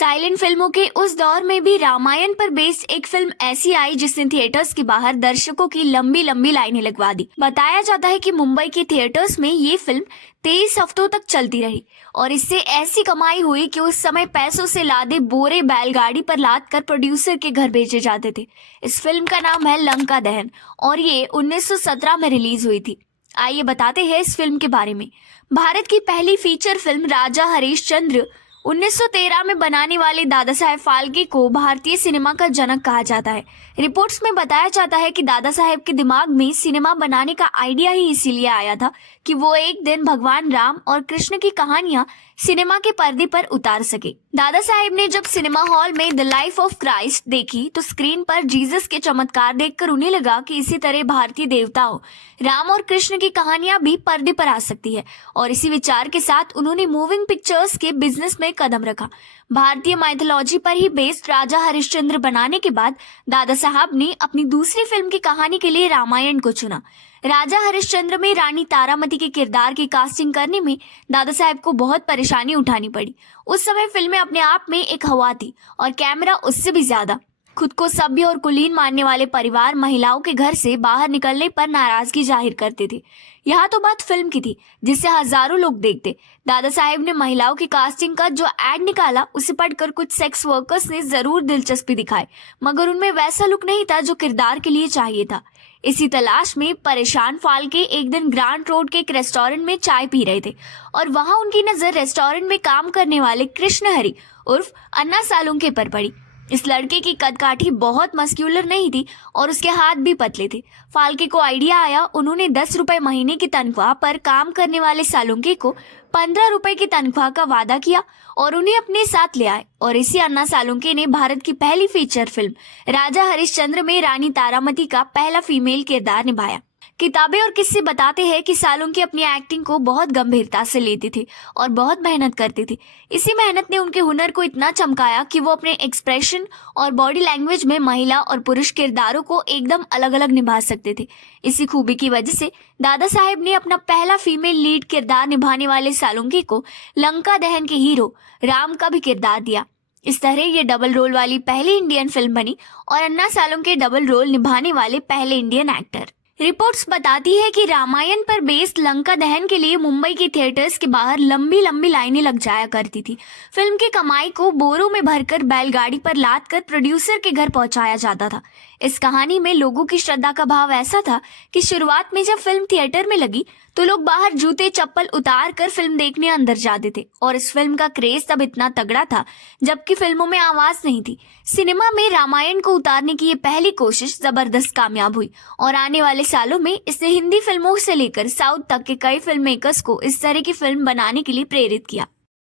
Silent फिल्मों के उस दौर में भी रामायण पर बेस्ड एक फिल्म ऐसी आई जिसने थिएटर्स के बाहर दर्शकों की लंबी लंबी लाइनें लगवा दी। बताया जाता है कि मुंबई के थिएटर्स में ये फिल्म 23 हफ्तों तक चलती रही और इससे ऐसी कमाई हुई कि उस समय पैसों से लादे बोरे बैलगाड़ी पर लाद कर प्रोड्यूसर के घर भेजे जाते थे। इस फिल्म का नाम है लंका दहन और ये 1917 में रिलीज हुई थी। आइए बताते हैं इस फिल्म के बारे में। भारत की पहली फीचर फिल्म राजा हरिश्चंद्र 1913 में बनाने वाले दादा साहेब फाल्के को भारतीय सिनेमा का जनक कहा जाता है। रिपोर्ट्स में बताया जाता है कि दादा साहेब के दिमाग में सिनेमा बनाने का आइडिया ही इसीलिए आया था कि वो एक दिन भगवान राम और कृष्ण की कहानियां सिनेमा के पर्दे पर उतार सके। दादा साहेब ने जब सिनेमा हॉल में द लाइफ ऑफ क्राइस्ट देखी तो स्क्रीन पर जीसस के चमत्कार देखकर उन्हें लगा कि इसी तरह भारतीय देवताओं राम और कृष्ण की कहानियां भी पर्दे पर आ सकती है और इसी विचार के साथ उन्होंने मूविंग पिक्चर्स के बिजनेस में कदम रखा। भारतीय माइथोलॉजी पर ही बेस्ड राजा हरिश्चंद्र बनाने के बाद दादा साहब ने अपनी दूसरी फिल्म की कहानी के लिए रामायण को चुना। राजा हरिश्चंद्र में रानी तारामती के किरदार की कास्टिंग करने में दादा साहब को बहुत परेशानी उठानी पड़ी। उस समय फिल्में अपने आप में एक हवा थी और कैमरा उससे भी ज्यादा। खुद को सभ्य और कुलीन मानने वाले परिवार महिलाओं के घर से बाहर निकलने पर नाराजगी जाहिर करते थे। यहाँ तो बात फिल्म की थी जिसे हजारों लोग देखते। दादा साहेब ने महिलाओं की कास्टिंग का जो एड निकाला उसे पढ़कर कुछ सेक्स वर्कर्स ने जरूर दिलचस्पी दिखाई, मगर उनमें वैसा लुक नहीं था जो किरदार के लिए चाहिए था। इसी तलाश में परेशान फाल्के एक दिन ग्रांट रोड के एक रेस्टोरेंट में चाय पी रहे थे और वहां उनकी नजर रेस्टोरेंट में काम करने वाले कृष्ण हरि उर्फ अन्ना सालुंके पर पड़ी। इस लड़के की कदकाठी बहुत मस्क्यूलर नहीं थी और उसके हाथ भी पतले थे। फाल्के को आइडिया आया, उन्होंने 10 रुपए महीने की तनख्वाह पर काम करने वाले सालुंके को 15 रुपए की तनख्वाह का वादा किया और उन्हें अपने साथ ले आए और इसी अन्ना सालुंके ने भारत की पहली फीचर फिल्म राजा हरिश्चंद्र में रानी तारामती का पहला फीमेल किरदार निभाया। किताबें और किस्से बताते हैं कि सालुंके अपनी एक्टिंग को बहुत गंभीरता से लेते थे और बहुत मेहनत करते थे। इसी मेहनत ने उनके हुनर को इतना चमकाया कि वो अपने एक्सप्रेशन और बॉडी लैंग्वेज में महिला और पुरुष किरदारों को एकदम अलग अलग निभा सकते थे। इसी खूबी की वजह से दादा साहेब ने अपना पहला फीमेल लीड किरदार निभाने वाले सालुंके को लंका दहन के हीरो राम का भी किरदार दिया। इस तरह ये डबल रोल वाली पहली इंडियन फिल्म बनी और अन्ना सालुंके डबल रोल निभाने वाले पहले इंडियन एक्टर। रिपोर्ट्स बताती है कि रामायण पर बेस्ड लंका दहन के लिए मुंबई के थिएटर्स के बाहर लंबी लंबी लाइनें लग जाया करती थी। फिल्म की कमाई को बोरों में भरकर बैलगाड़ी पर लाद कर प्रोड्यूसर के घर पहुंचाया जाता था। इस कहानी में लोगों की श्रद्धा का भाव ऐसा था कि शुरुआत में जब फिल्म थिएटर में लगी तो लोग बाहर जूते चप्पल उतार कर फिल्म देखने अंदर जाते थे और इस फिल्म का क्रेज तब इतना तगड़ा था जबकि फिल्मों में आवाज नहीं थी। सिनेमा में रामायण को उतारने की ये पहली कोशिश जबरदस्त कामयाब हुई और आने वाले सालों में इसने हिंदी फिल्मों से लेकर साउथ तक के कई फिल्म मेकर्स को इस तरह की फिल्म बनाने के लिए प्रेरित किया।